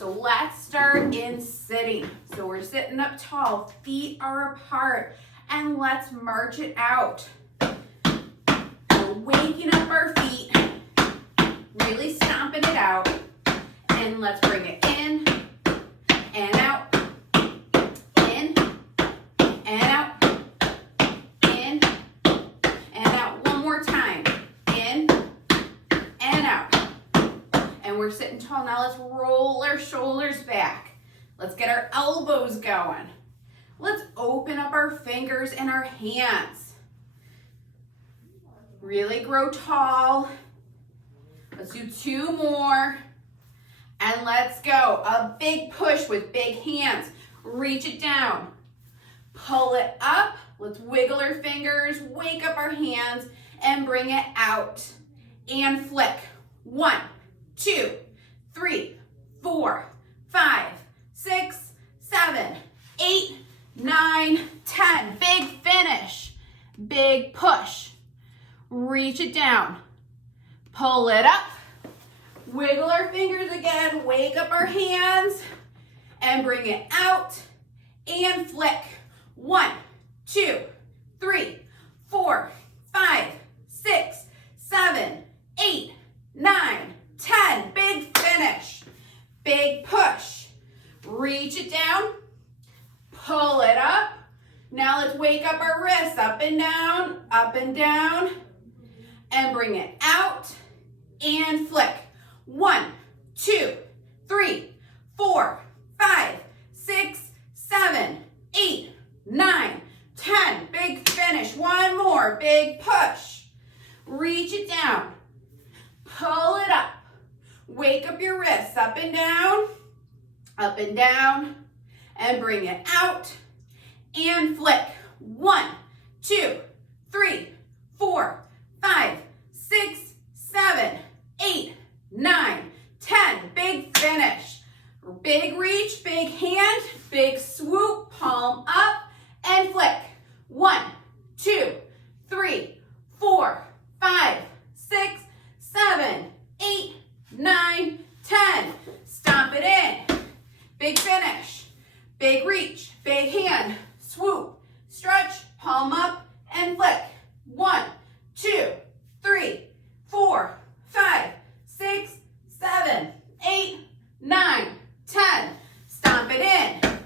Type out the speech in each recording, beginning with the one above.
So let's start in sitting. So we're sitting up tall, feet are apart, and let's march it out. We're waking up our feet, really stomping it out, and let's bring it in and out, in and out, in and out. One more time, in and out. And we're sitting tall. Now let's roll our shoulders back. Let's get our elbows going. Let's open up our fingers and our hands. Really grow tall. Let's do 2 more. And let's go. A big push with big hands. Reach it down. Pull it up. Let's wiggle our fingers, wake up our hands, and bring it out. And flick. 1, 2, 3, 4, 5, 6, 7, 8, 9, 10. Big finish. Big push. Reach it down. Pull it up. Wiggle our fingers again. Wake up our hands. And bring it out. And flick. 1, 2, 3, 4, 5, 6, 7, 8, 9, 10. Big finish. Big push. Reach it down. Pull it up. Now let's wake up our wrists. Up and down, and bring it out and flick. 1, 2, 3, 4, 5, 6, 7, 8, 9, 10. Big finish. One more. Big push. Reach it down. Pull it up. Wake up your wrists. Up and down, and bring it out and flick. 1, 2, 3, 4, 5, 6, 7, 8, 9, 10. Big finish. Big reach, big hand, big swoop, palm up, and flick. 1, 2, 3, 4, 5, 6, 7, 8, 9, 10. Stomp it in. Big finish. Big reach, big hand, swoop, stretch, palm up, and flick. 1, 2, 3, 4, 5, 6, 7, 8, 9, 10. Stomp it in.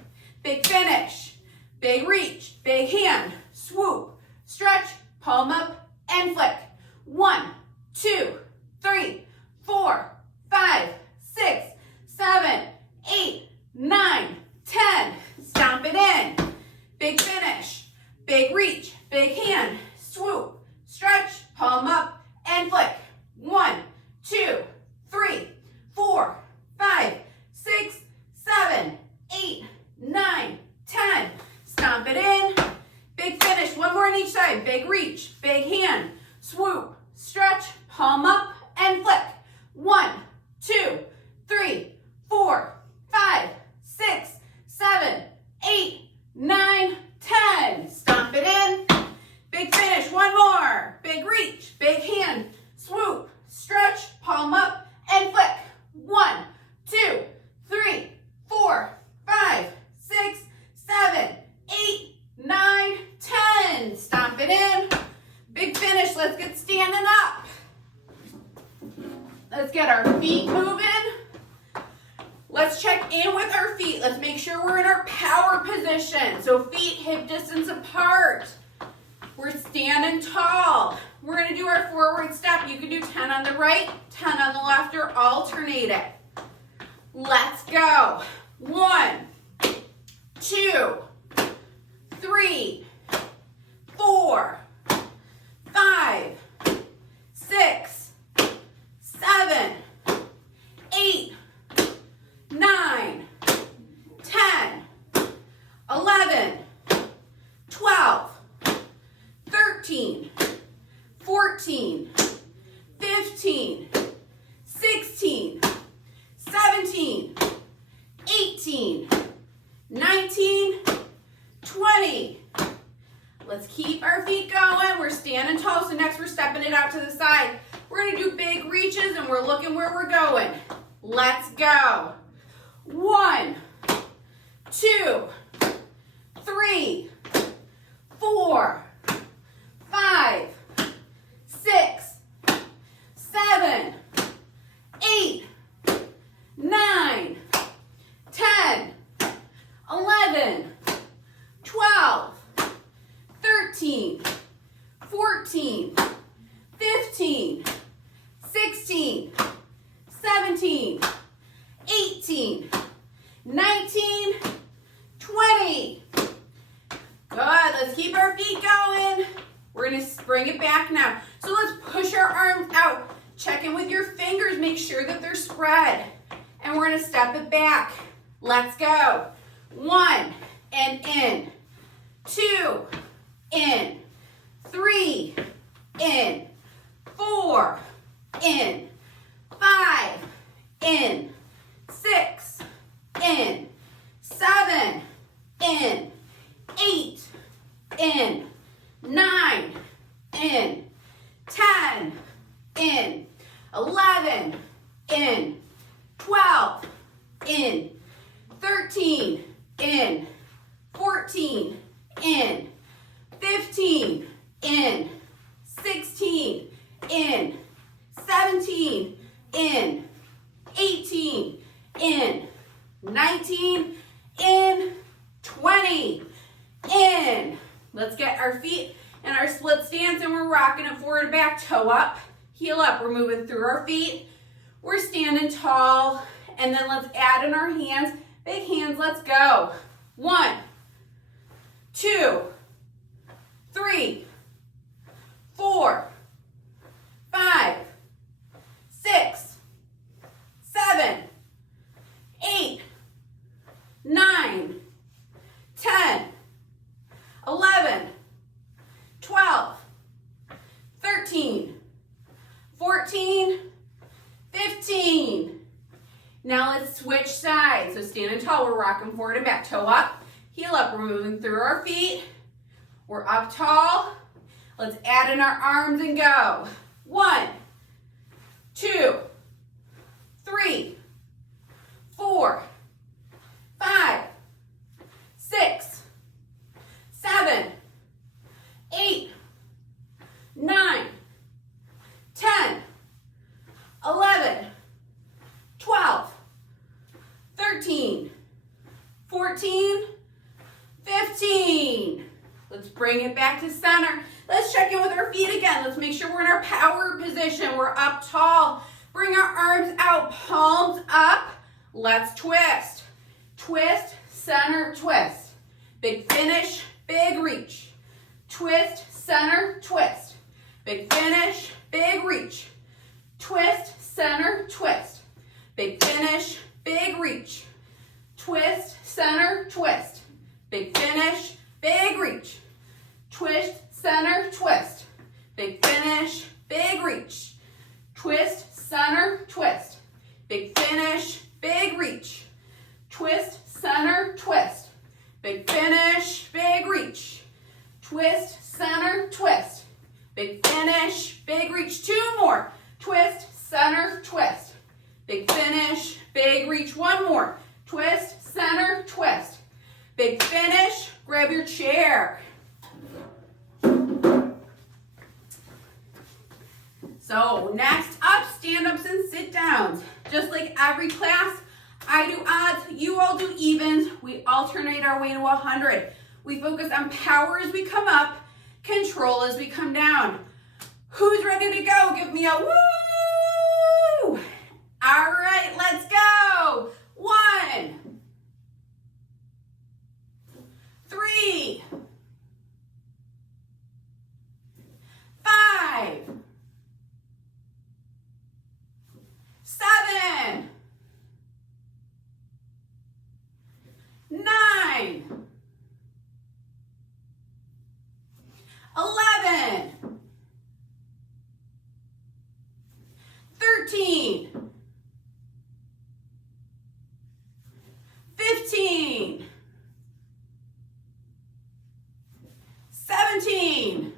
Big finish. Big reach. Big hand. Swoop. Stretch. Palm up and flick. 1, 2, 3, 4, 5, 6, 7, 8, 9, 10. Stomp it in. Big finish. Big reach. Big hand. Swoop. Stretch. Palm up and flick. 1, 2, 3, 4, 5, 6, 7, 8, 9, 10. Stomp it in. Big finish. One more on each side. Big reach. Big hand. Swoop. Stretch. Palm up and flick. 1, 2, 3, 4, 5, 6, 7, 8, 9, 10. Stomp it in. Big finish. One more. Big reach. Big hand. Swoop. Stretch. Palm up and flick. 1, 2, 3, 4, 5, 6, 7, 8, 9, 10. Stomp it in. Big finish. Let's get standing up. Let's get our feet moving. Let's check in with our feet. Let's make sure we're in our power position. So feet hip distance apart. We're standing tall. We're going to do our forward step. You can do 10 on the right, 10 on the left, or alternate it. Let's go. 1, 2, 3, 4, 5, 6, 7, 8, 9, 10, 11, 12, 13, 14, 15, 16, 17, 18, 19, 20. Let's keep our feet going. We're standing tall, so next we're stepping it out to the side. We're gonna do big reaches and we're looking where we're going. Let's go. 1, 2, 3, 4, 5, 6, 7, 8, 9, 10, 11, 12, 13, 14, 15, 16, 17, 18, 19, 20. Good, let's keep our feet going. We're gonna bring it back now. So let's push our arms out. Check in with your fingers, make sure that they're spread. And we're gonna step it back. Let's go. 1, and in. 2, in. 3, in. 4, in. 5, in. 6, in. 7, in. 8, in. 9, in. 10, in. 11, in. 12, in. 13, in. 14, in. 15, in. 16, in. 17, in. 18, in. 19, in. 20, in. Let's get our feet in our split stance and we're rocking it forward and back, toe up, heel up. We're moving through our feet. We're standing tall, and then let's add in our hands. Big hands, let's go. 1, 2, 3, 4, 5, 6, 7, 8, 9, 10, 11, 12, 13, 14, 15. Now let's switch sides. So standing tall, we're rocking forward and back. Toe up, heel up. We're moving through our feet. We're up tall. Let's add in our arms and go. 1, 2, 3, 4, 5, 6, 7, 8, 9, 10, 11, 12, 13, 14, 15. Let's bring it back to center. Let's check in with our feet again. Let's make sure we're in our power position. We're up tall. Bring our arms out, palms up. Let's twist. Twist, center, twist. Big finish, big reach. Twist, center, twist. Big finish, big reach. Twist, center, twist. Big finish, big reach. Twist, center, twist. Big finish, big reach. Twist, center, twist. Big finish, big reach. Twist, center, twist. Big finish, big reach. Twist, center, twist. Big finish, big reach. Twist, center, twist. Big finish, big reach. 2 more. Twist, center, twist. Big finish, big reach. 1 more. Twist, center, twist. Big finish, grab your chair. So next up, stand-ups and sit-downs. Just like every class, I do odds, you all do evens. We alternate our way to 100. We focus on power as we come up, control as we come down. Who's ready to go? Give me a woo! All right, let's go. 1, 3, 5, 7, 9, 11, 13, 15, 17,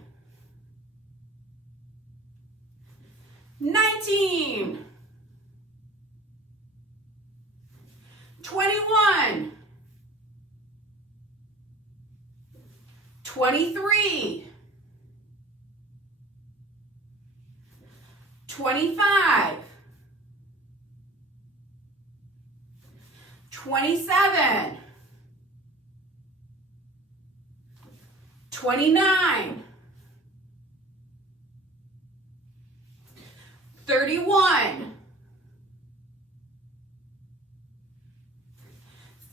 19, 20, 25, 27, 29, 31,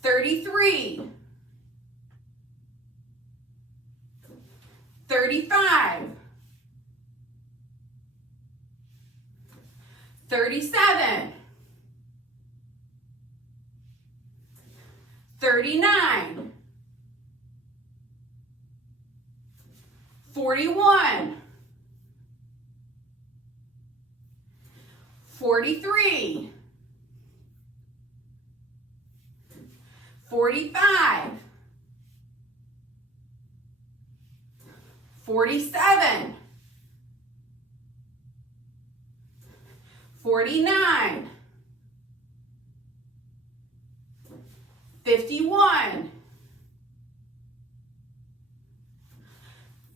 33, 35, 37, 39, 41, 43, 45, 47, 49, 51,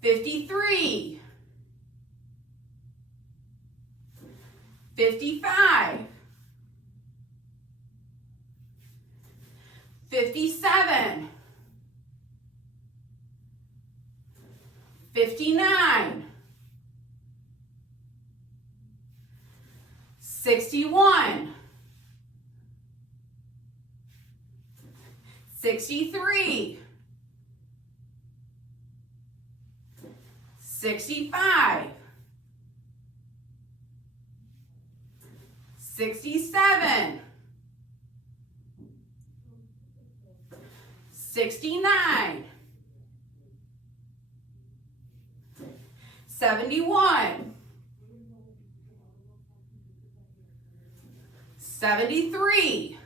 53, 55, 57, 59, 61, 63, 65, 67, 69, 71, 73,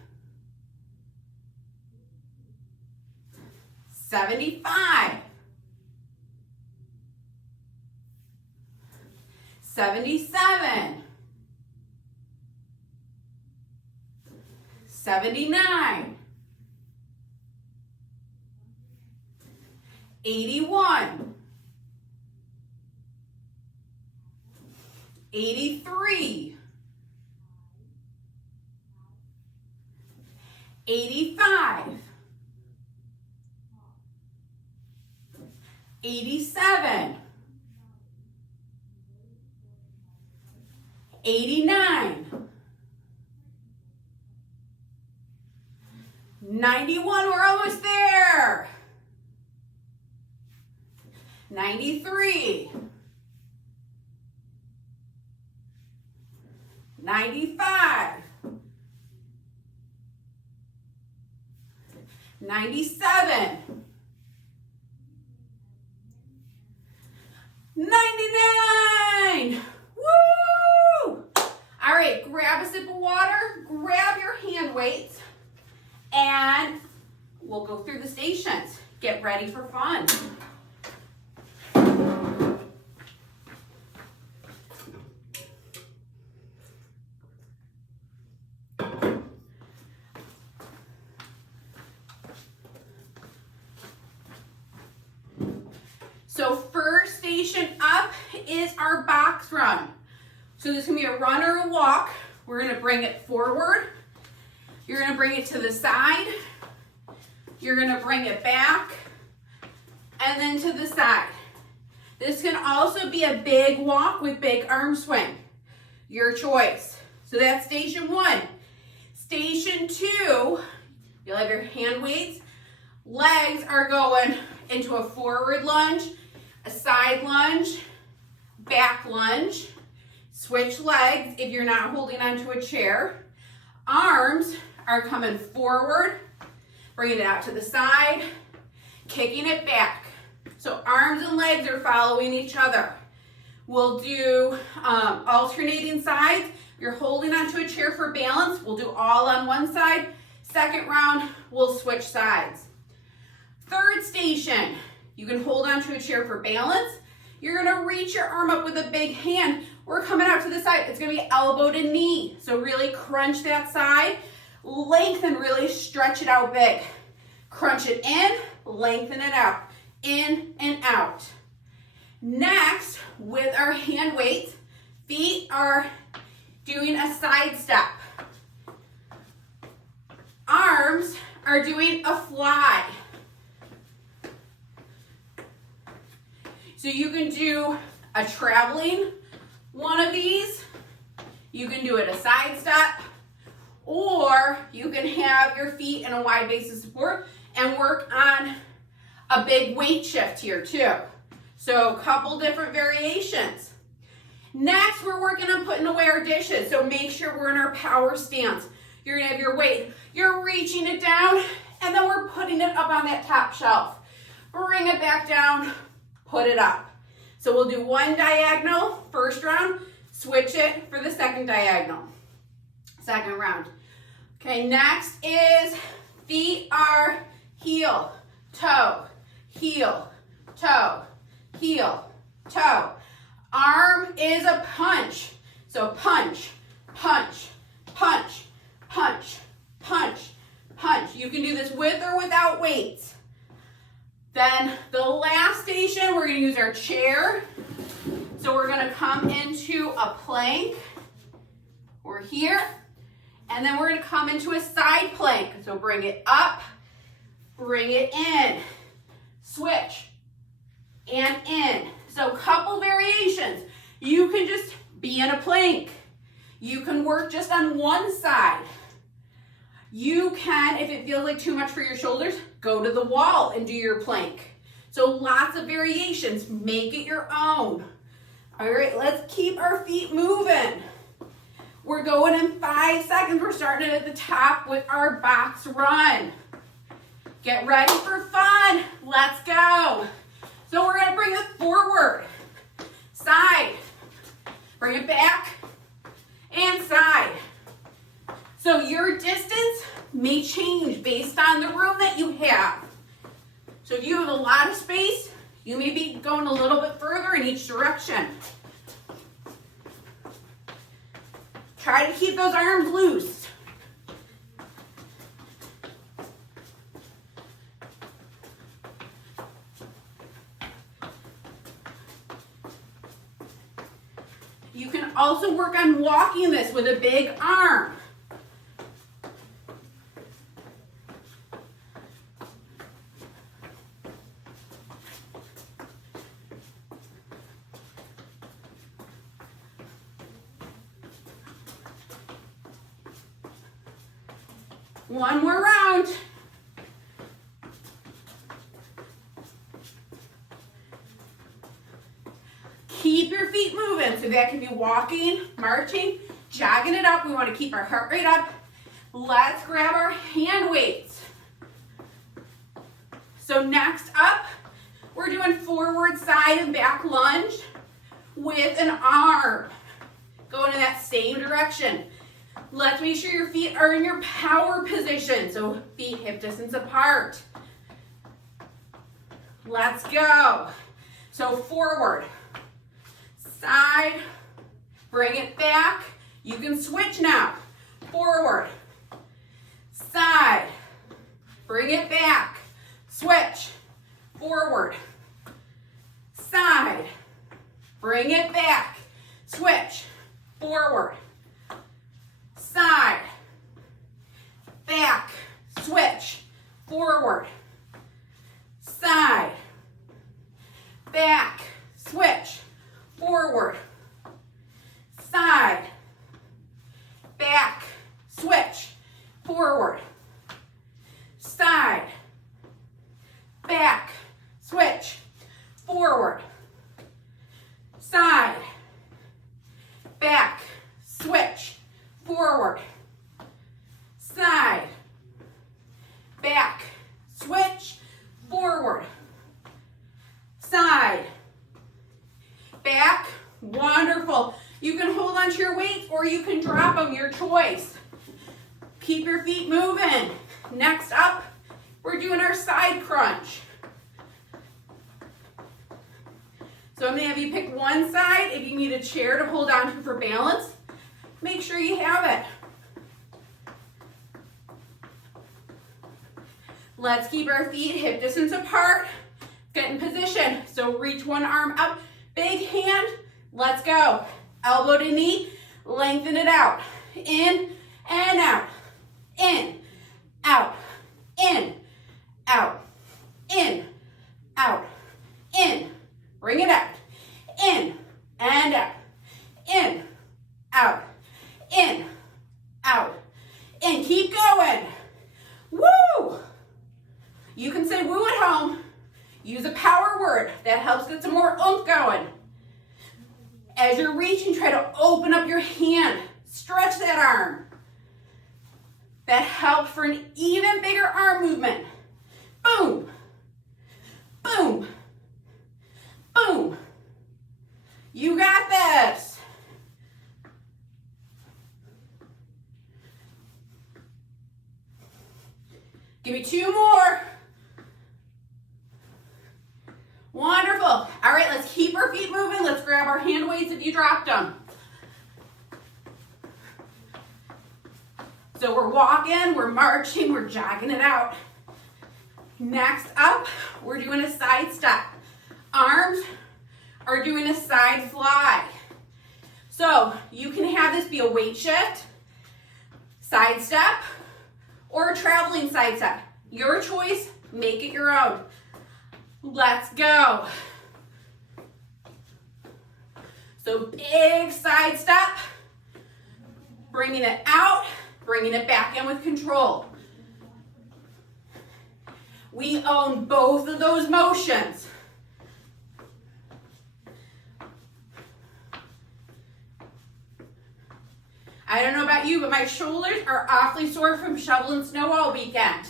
75, 77, 79, 81, 83, 85, 87, 89, 91, we're almost there. 93, 95, 97, 99. Woo! All right, grab a sip of water, grab your hand weights, and we'll go through the stations. Get ready for fun. So first station up is our box run. So this is gonna be a run or a walk. We're gonna bring it forward. You're gonna bring it to the side. You're gonna bring it back and then to the side. This can also be a big walk with big arm swing. Your choice. So that's station one. Station two, you'll have your hand weights. Legs are going into a forward lunge, a side lunge, back lunge. Switch legs if you're not holding onto a chair. Arms are coming forward, bringing it out to the side, kicking it back. So arms and legs are following each other. We'll do alternating sides. You're holding onto a chair for balance. We'll do all on one side. Second round, we'll switch sides. Third station, you can hold onto a chair for balance. You're gonna reach your arm up with a big hand. We're coming out to the side. It's gonna be elbow to knee. So really crunch that side, lengthen, really stretch it out big. Crunch it in, lengthen it out, in and out. Next, with our hand weights, feet are doing a side step. Arms are doing a fly. So you can do a traveling one of these, you can do it a side step, or you can have your feet in a wide base of support and work on a big weight shift here too. So a couple different variations. Next, we're working on putting away our dishes. So make sure we're in our power stance. You're gonna have your weight, you're reaching it down, and then we're putting it up on that top shelf. Bring it back down, put it up. So we'll do one diagonal, first round, switch it for the second diagonal, second round. Okay, next is feet are heel, toe, heel, toe, heel, toe. Arm is a punch. So punch, punch, punch, punch, punch, punch. You can do this with or without weights. Then the last station, we're gonna use our chair. So we're gonna come into a plank. We're here. And then we're gonna come into a side plank. So bring it up, bring it in, switch, and in. So a couple variations. You can just be in a plank. You can work just on one side. You can, if it feels like too much for your shoulders, go to the wall and do your plank. So lots of variations, make it your own. All right, let's keep our feet moving. We're going in 5 seconds. We're starting at the top with our box run. Get ready for fun. Let's go. So we're gonna bring it forward, side, bring it back, and side. So your distance may change based on the room that you have. So if you have a lot of space, you may be going a little bit further in each direction. Try to keep those arms loose. You can also work on walking this with a big arm. One more round. Keep your feet moving. So that can be walking, marching, jogging it up. We want to keep our heart rate up. Let's grab our hand weights. So next up, we're doing forward, side, and back lunge with an arm. Going in that same direction. Let's make sure your feet are in your power position. So feet hip distance apart. Let's go. So forward, side, bring it back. You can switch now. Forward, side, bring it back. Switch, forward, side, bring it back. Switch, forward, side, back, switch, forward, side, back, switch, forward, side, back, switch, forward, side, back, switch, forward, side, back, switch, forward, side, back, switch, forward, side, back. Wonderful. You can hold on to your weights or you can drop them, your choice. Keep your feet moving. Next up, we're doing our side crunch. So I'm going to have you pick one side. If you need a chair to hold on to for balance, make sure you have it. Let's keep our feet hip distance apart. Get in position. So reach one arm up, big hand. Let's go. Elbow to knee. Lengthen it out. In and out. In, out, in, out, in, out, in. Bring it out. In and out. In, out, in, out, in. Keep going. Woo! You can say woo at home. Use a power word. That helps get some more oomph going. As you're reaching, try to open up your hand. Stretch that arm. That helps for an even bigger arm movement. Boom. Boom. Boom. You got this. Give me 2 more. Wonderful. All right, let's keep our feet moving. Let's grab our hand weights if you dropped them. So we're walking, we're marching, we're jogging it out. Next up, we're doing a side step. Arms are doing a side fly. So you can have this be a weight shift, side step, or a traveling side step. Your choice, make it your own. Let's go. So big side step, bringing it out, bringing it back in with control. We own both of those motions. I don't know about you, but my shoulders are awfully sore from shoveling snow all weekend.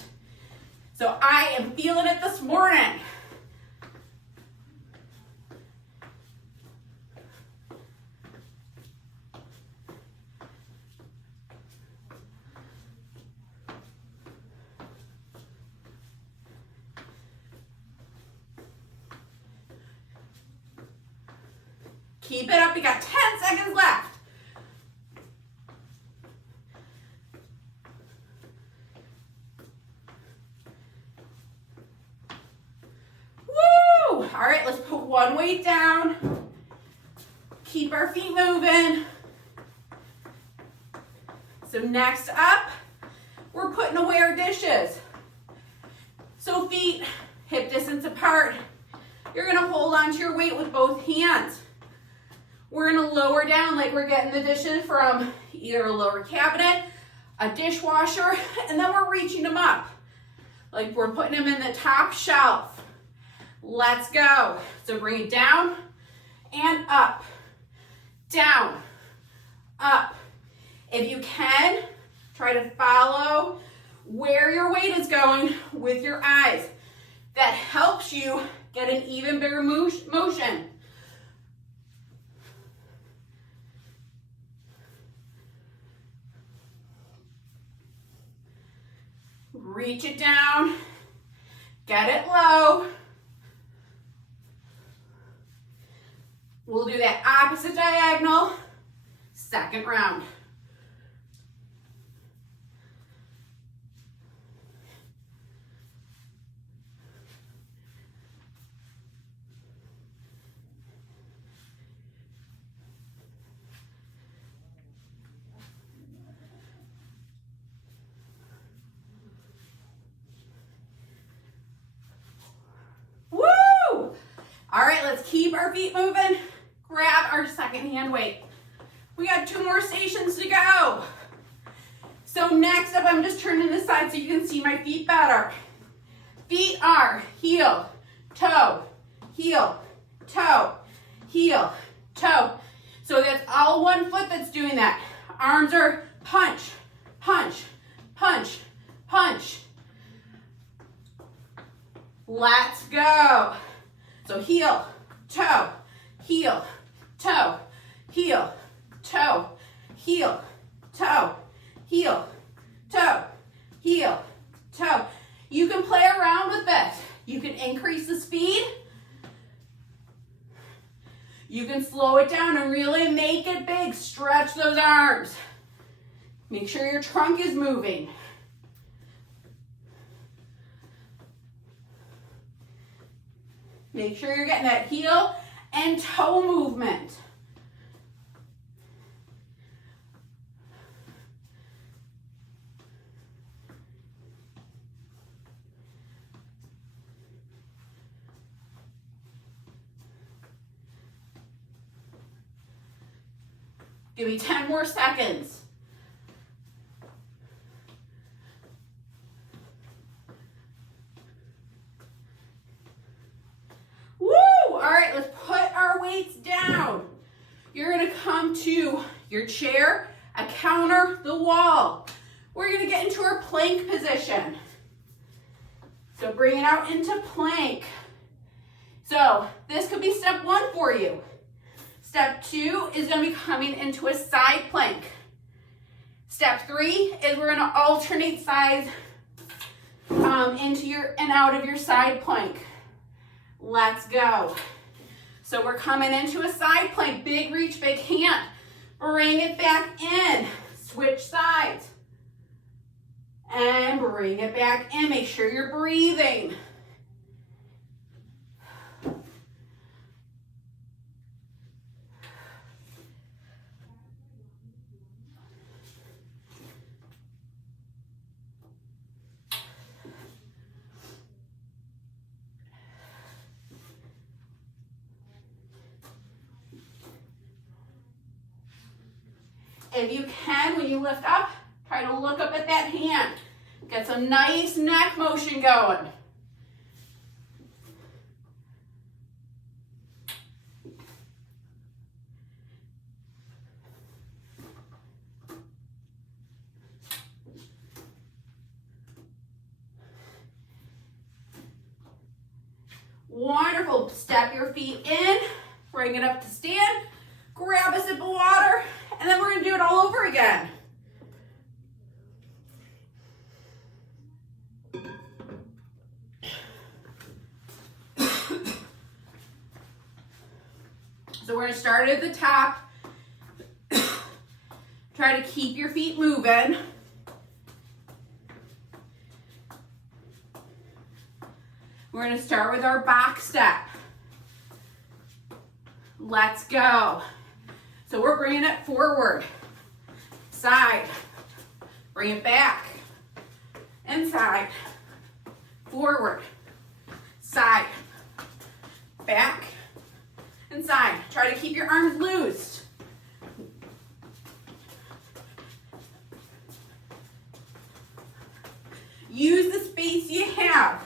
So I am feeling it this morning. Keep it up, we got 10 seconds left. Woo! All right, let's put one weight down. Keep our feet moving. So next up, we're putting away our dishes. So feet hip distance apart. You're gonna hold on to your weight with both hands. We're gonna lower down like we're getting the dishes from either a lower cabinet, a dishwasher, and then we're reaching them up. Like we're putting them in the top shelf. Let's go. So bring it down and up, down, up. If you can, try to follow where your weight is going with your eyes. That helps you get an even bigger motion. Reach it down, get it low. We'll do that opposite diagonal, second round. All right, let's keep our feet moving. Grab our second hand weight. We got 2 more stations to go. So next up, I'm just turning this side so you can see my feet better. Feet are heel, toe, heel, toe, heel, toe. So that's all one foot that's doing that. Arms are punch, punch, punch, punch. Let's go. So heel, toe, heel, toe, heel, toe, heel, toe, heel, toe, heel, toe. You can play around with this. You can increase the speed. You can slow it down and really make it big. Stretch those arms. Make sure your trunk is moving. Make sure you're getting that heel and toe movement. Give me 10 more seconds. Woo! All right, let's put our weights down. You're gonna come to your chair, a counter, the wall. We're gonna get into our plank position. So bring it out into plank. So this could be step 1 for you. Step 2 is gonna be coming into a side plank. Step 3 is we're gonna alternate sides into your and out of your side plank. Let's go. So we're coming into a side plank, big reach, big hand. Bring it back in, switch sides. And bring it back in, make sure you're breathing. If you can, when you lift up, try to look up at that hand. Get some nice neck motion going. Wonderful. Step your feet in, bring it up to stand, grab a sip of water, and then we're going to do it all over again. So we're going to start at the top. Try to keep your feet moving. We're going to start with our box step. Let's go. So we're bringing it forward, side, bring it back, inside, forward, side, back, inside. Try to keep your arms loose. Use the space you have.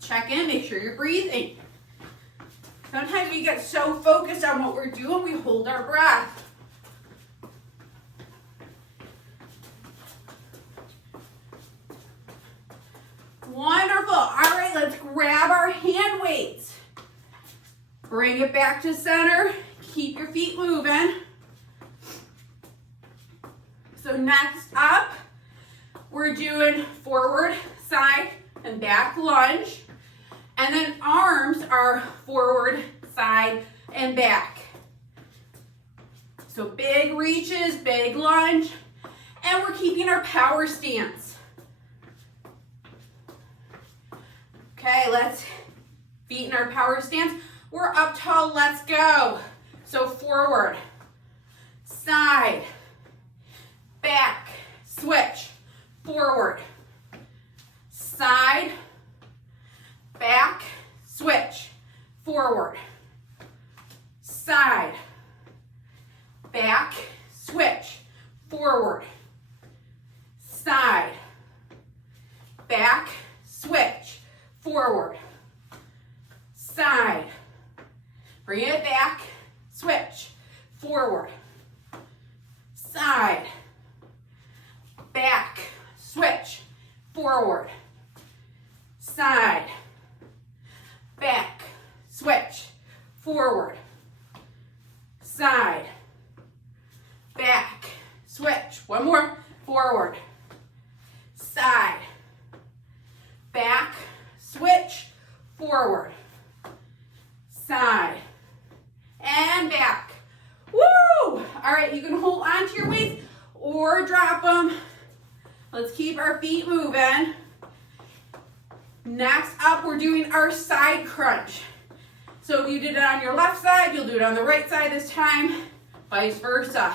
Check in, make sure you're breathing. Sometimes we get so focused on what we're doing, we hold our breath. Wonderful. All right, let's grab our hand weights. Bring it back to center. Keep your feet moving. So next up, we're doing forward, side, and back lunge. And then arms are forward, side, and back. So big reaches, big lunge, and we're keeping our power stance. Okay, let's feet in our power stance. We're up tall, let's go. So forward, side, back, switch, forward, side, back, switch, forward, side, back, switch, forward, side, back, switch, forward, side, bring it back, switch, forward, side, back, switch, forward, side, back, switch, forward, side, back, switch. One more, forward, side, back, switch, forward, side, and back. Woo! All right, you can hold on to your weights or drop them. Let's keep our feet moving. Next up, we're doing our side crunch. So if you did it on your left side, you'll do it on the right side this time. vice versa.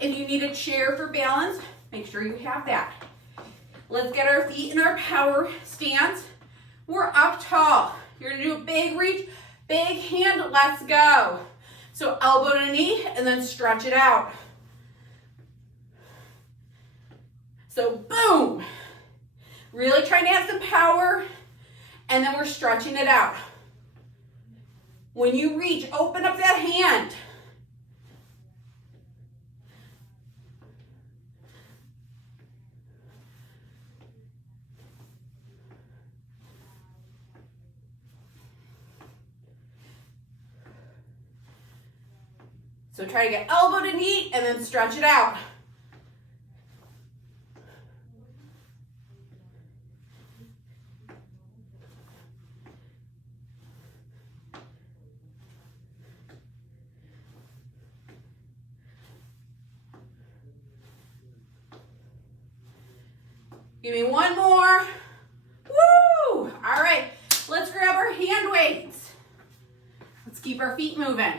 If you need a chair for balance, make sure you have that. Let's get our feet in our power stance. We're up tall. You're gonna do a big reach, big hand, let's go. So elbow to knee and then stretch it out. So boom. Really trying to have some power, and then we're stretching it out. When you reach, open up that hand. So try to get elbow to knee and then stretch it out. Give me one more. Woo! All right, let's grab our hand weights. Let's keep our feet moving.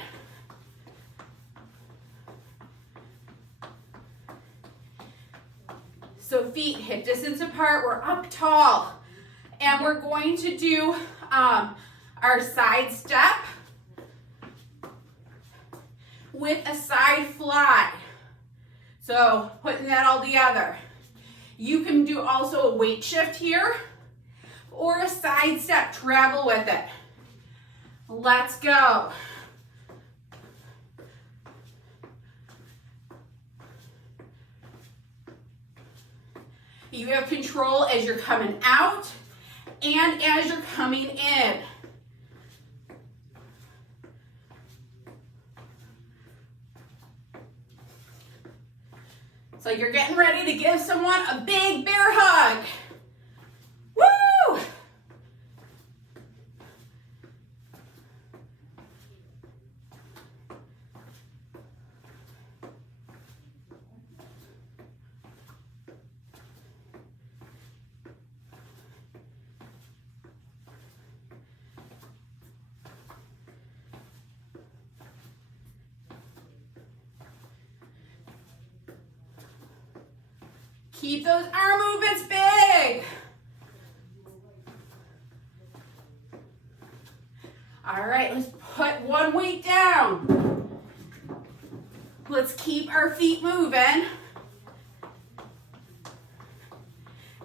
So feet hip distance apart, we're up tall. And we're going to do our side step with a side fly. So putting that all together. You can do also a weight shift here or a side step, travel with it. Let's go. You have control as you're coming out and as you're coming in. It's like you're getting ready to give someone a big bear hug. Woo! Keep those arm movements big. All right, let's put one weight down. Let's keep our feet moving.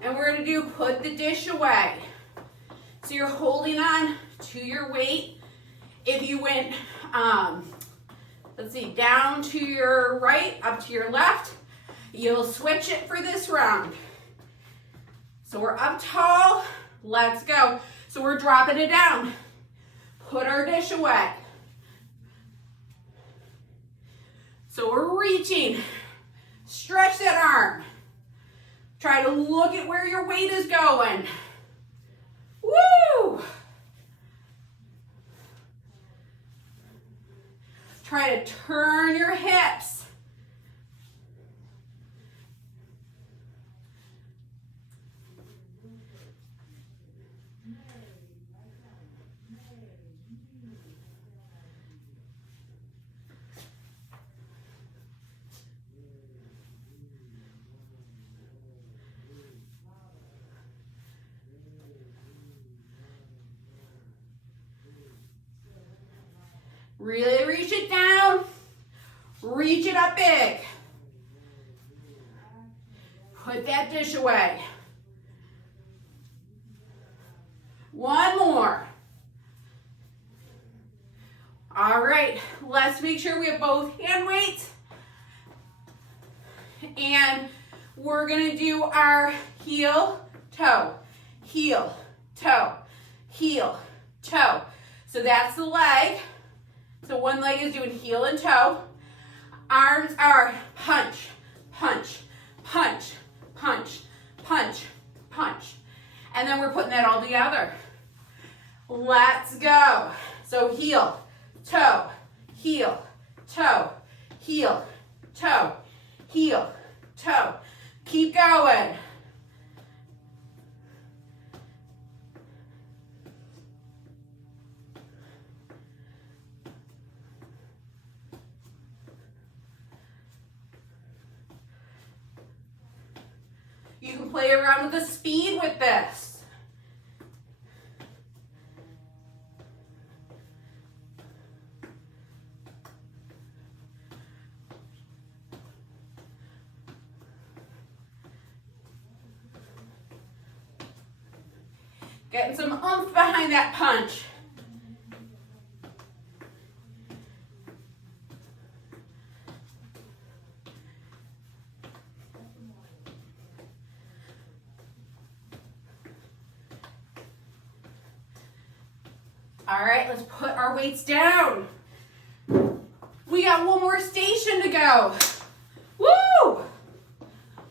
And we're gonna do put the dish away. So you're holding on to your weight. If you went, let's see, down to your right, up to your left, you'll switch it for this round. So we're up tall, let's go. So we're dropping it down. Put our dish away. So we're reaching. Stretch that arm. Try to look at where your weight is going. Woo! Try to turn your hips. Really reach it down, reach it up big. Put that dish away. One more. All right, let's make sure we have both hand weights. And we're gonna do our heel, toe, heel, toe, heel, toe. So that's the leg. So one leg is doing heel and toe. Arms are punch, punch, punch, punch, punch, punch. And then we're putting that all together. Let's go. So heel, toe, heel, toe, heel, toe, heel, toe. Keep going. can play around with the speed with this. Getting some oomph behind that punch. All right, let's put our weights down. We got one more station to go. Woo!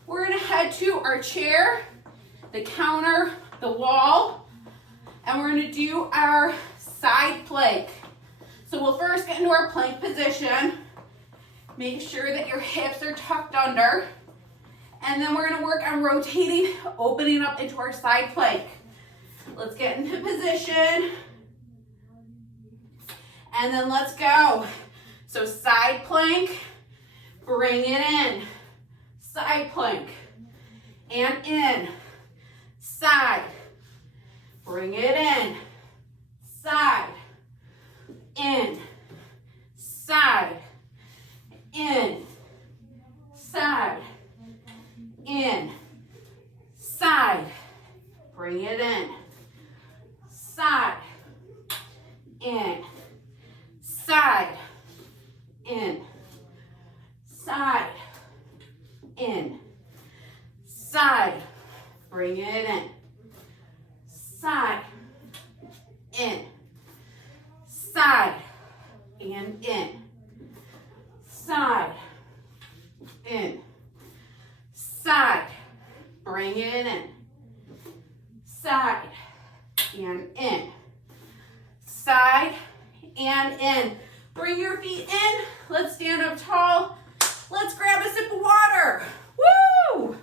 We're gonna head to our chair, the counter, the wall, and we're gonna do our side plank. So we'll first get into our plank position. Make sure that your hips are tucked under. And then we're gonna work on rotating, opening up into our side plank. Let's get into position. And then let's go. So side plank, bring it in. Side plank, and in. Side, bring it in. Side, in. Side, in. Side, in. Side, bring it in. Side, in. Side, in. Side, in. Side, bring it in. Side, in. Side, and in. Side, in. Side, bring it in. Side, and in. Side, and in. Bring your feet in. Let's stand up tall. Let's grab a sip of water. Woo!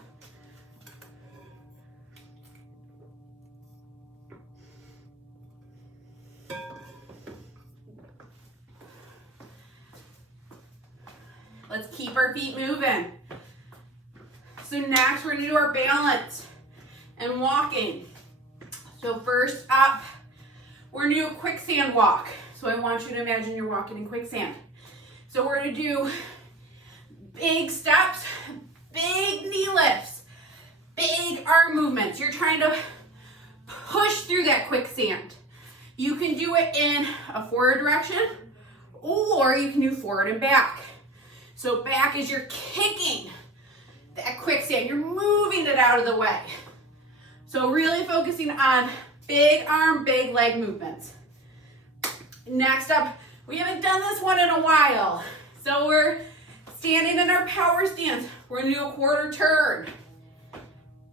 Let's keep our feet moving. So next we're gonna do our balance and walking. So first up, we're gonna do a quicksand walk. So I want you to imagine you're walking in quicksand. So we're gonna do big steps, big knee lifts, big arm movements. You're trying to push through that quicksand. You can do it in a forward direction, or you can do forward and back. So back is you're kicking that quicksand. You're moving it out of the way. So really focusing on big arm, big leg movements. Next up, we haven't done this one in a while. So we're standing in our power stance. We're gonna do a quarter turn.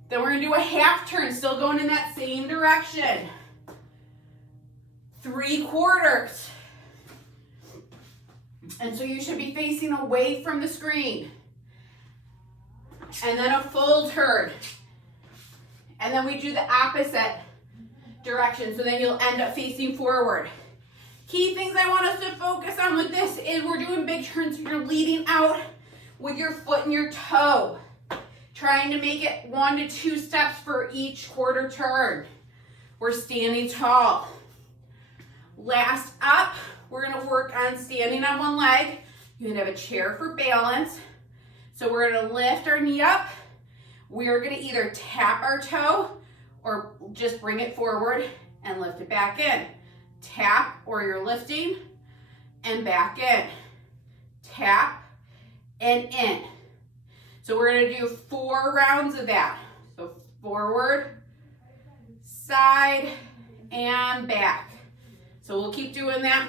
Then we're gonna do a half turn, still going in that same direction. 3/4. And so you should be facing away from the screen. And then a full turn. And then we do the opposite direction. So then you'll end up facing forward. Key things I want us to focus on with this is we're doing big turns. So you're leading out with your foot and your toe. Trying to make it 1 to 2 steps for each quarter turn. We're standing tall. Last up, we're gonna work on standing on one leg. You can have a chair for balance. So we're gonna lift our knee up. We're gonna either tap our toe or just bring it forward and lift it back in. Tap, or you're lifting and back in. Tap and in. So we're gonna do 4 rounds of that. So forward, side, and back. So we'll keep doing that,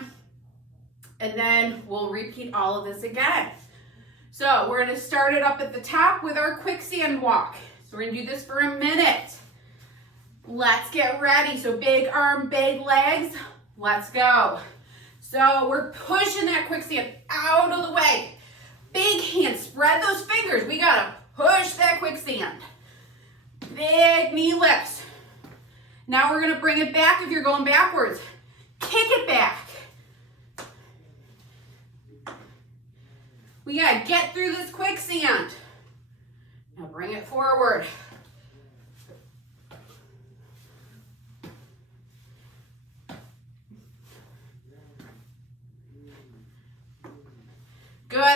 and then we'll repeat all of this again. So we're gonna start it up at the top with our quicksand walk. So we're gonna do this for a minute. Let's get ready. So big arm, big legs. Let's go. So we're pushing that quicksand out of the way. Big hands, spread those fingers. We gotta push that quicksand. Big knee lifts. Now we're gonna bring it back if you're going backwards. Kick it back. We gotta get through this quicksand. Now bring it forward.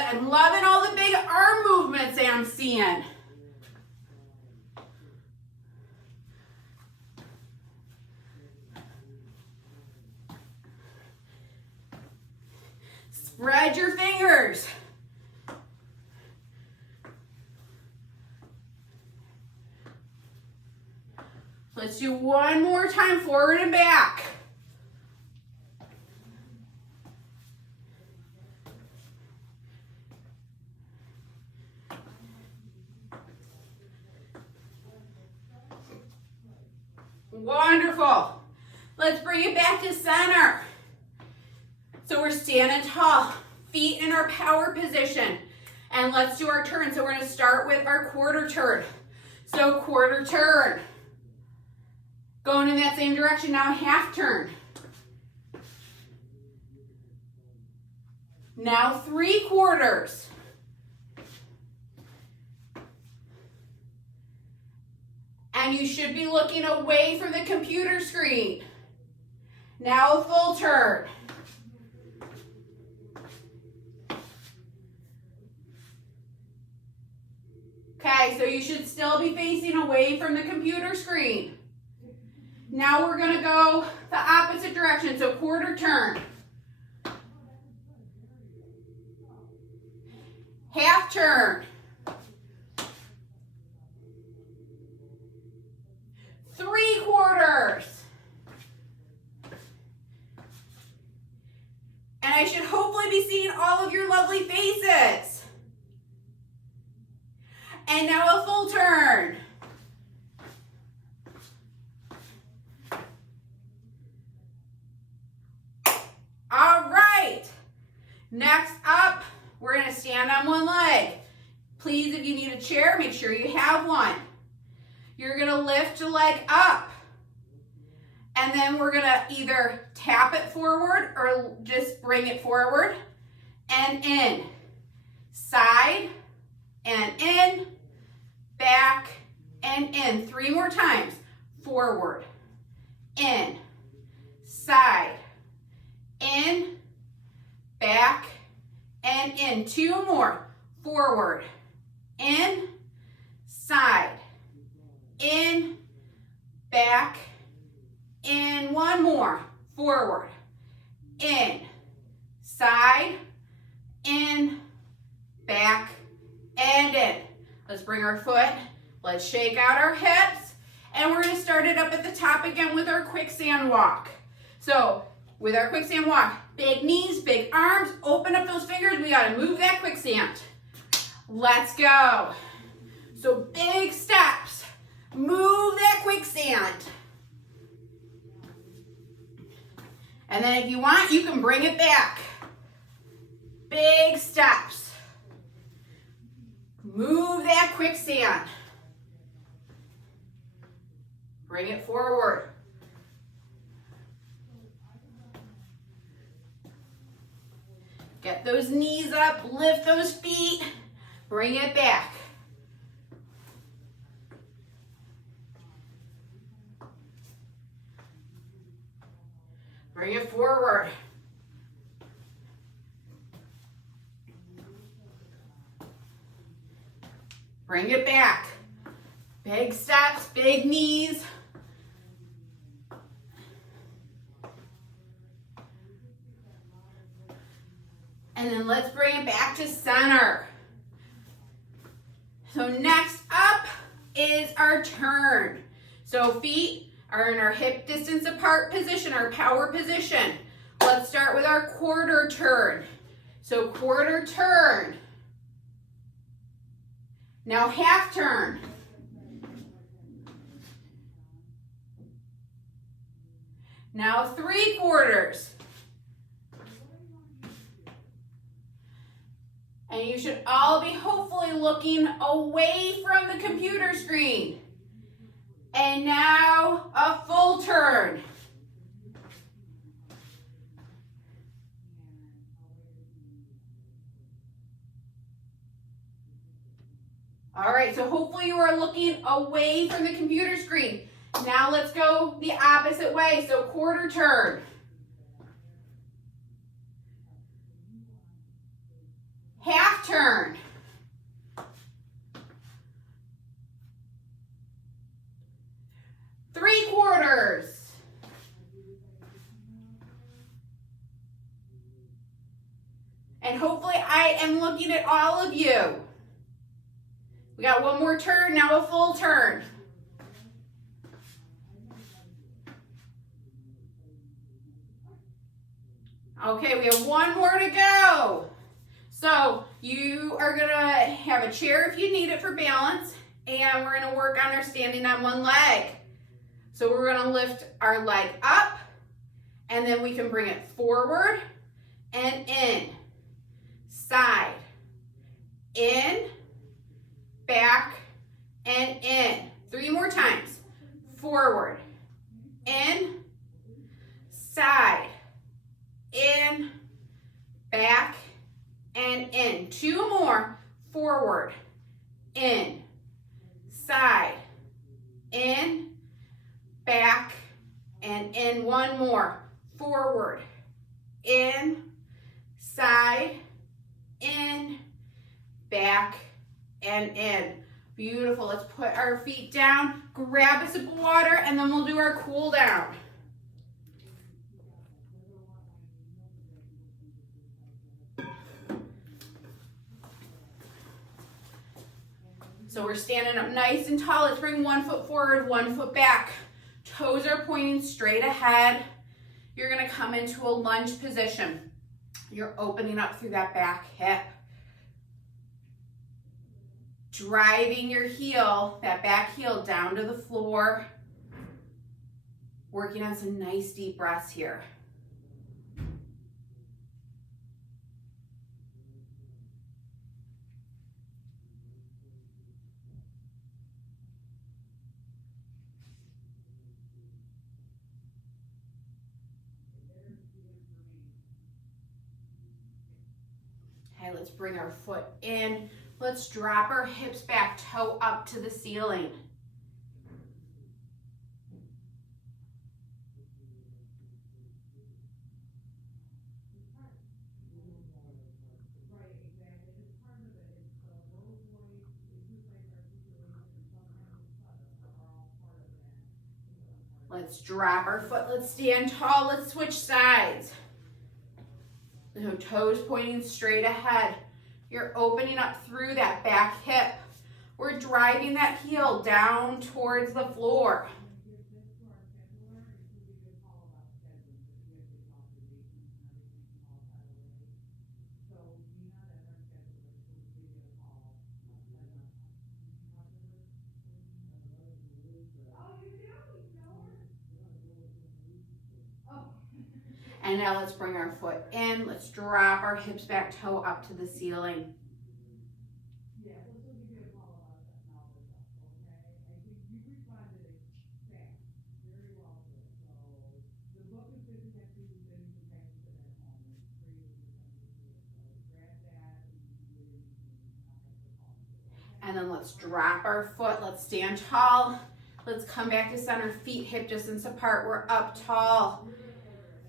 I'm loving all the big arm movements that I'm seeing. Spread your fingers. Let's do one more time, forward and back. Wonderful. Let's bring it back to center. So we're standing tall, feet in our power position. And let's do our turn. So we're going to start with our quarter turn. So quarter turn. Going in that same direction, now half turn. Now 3/4. And you should be looking away from the computer screen. Now a full turn. Okay, so you should still be facing away from the computer screen. Now we're going to go the opposite direction, so quarter turn. Half turn. 3/4. And I should hopefully be seeing all of your lovely faces. And now a full turn. All right. Next up, we're going to stand on one leg. Please, if you need a chair, make sure you have one. You're going to lift your leg up. And then we're going to either tap it forward or just bring it forward and in. Side and in, back and in. 3 more times. Forward, in, side, in, back and in. 2 more. Forward, in, side, in, back, in. 1 more. Forward, in, side, in, back, and in. Let's bring our foot. Let's shake out our hips. And we're going to start it up at the top again with our quicksand walk. So with our quicksand walk, big knees, big arms, open up those fingers. We got to move that quicksand. Let's go. So big steps. Move that quicksand. And then if you want, you can bring it back. Big steps. Move that quicksand. Bring it forward. Get those knees up, lift those feet, bring it back. Bring it forward. Bring it back. Big steps, big knees. And then let's bring it back to center. So next up is our turn. So feet are in our hip distance apart position, our power position. Let's start with our quarter turn. So quarter turn. Now half turn. Now 3/4. And you should all be hopefully looking away from the computer screen. And now a full turn. All right, so hopefully you are looking away from the computer screen. Now let's go the opposite way. So quarter turn. Half turn. Three-quarters. And hopefully I am looking at all of you. We got one more turn, now a full turn. Okay, we have one more to go. So you are gonna have a chair if you need it for balance, and we're gonna work on our standing on one leg. So we're gonna lift our leg up, and then we can bring it forward and in, side, in, back, and in. 3 more times. Forward, in, side, in, back, and in. 2 more. Forward, in, side, in, back, and in. 1 more. Forward, in, side, in, back, and in. Beautiful. Let's put our feet down, grab a sip of water, and then we'll do our cool down. So we're standing up nice and tall. Let's bring 1 foot forward, 1 foot back. Toes are pointing straight ahead. You're gonna come into a lunge position. You're opening up through that back hip. Driving your heel, that back heel down to the floor. Working on some nice deep breaths here. Okay, let's bring our foot in. Let's drop our hips back, toe up to the ceiling. Let's drop our foot. Let's stand tall. Let's switch sides. So toes pointing straight ahead. You're opening up through that back hip. We're driving that heel down towards the floor. And now let's bring our foot in. Let's drop our hips back, toe up to the ceiling. And then let's drop our foot. Let's stand tall. Let's come back to center, feet hip distance apart. We're up tall.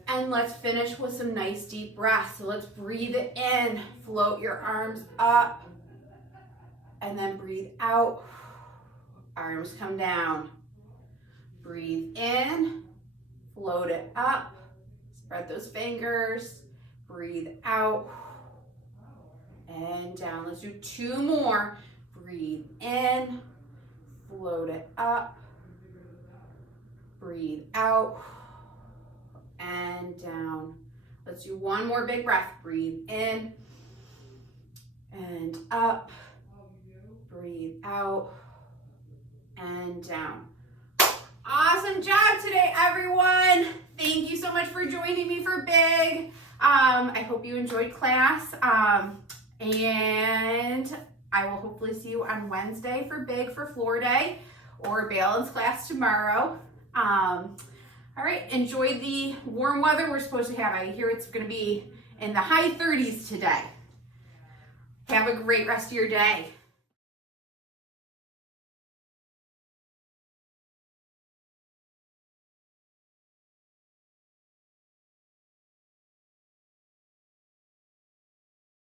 And let's finish with some nice deep breaths. So let's breathe in, float your arms up, and then breathe out. Arms come down. Breathe in, float it up, spread those fingers, breathe out, and down. Let's do 2 more. Breathe in, float it up, breathe out, and down. Let's do 1 more big breath. Breathe in and up, breathe out and down. Awesome job today, everyone. Thank you so much for joining me for Big. I hope you enjoyed class, and I will hopefully see you on Wednesday for Big for floor day, or balance class tomorrow. All right, enjoy the warm weather we're supposed to have. I hear it's going to be in the high 30s today. Have a great rest of your day.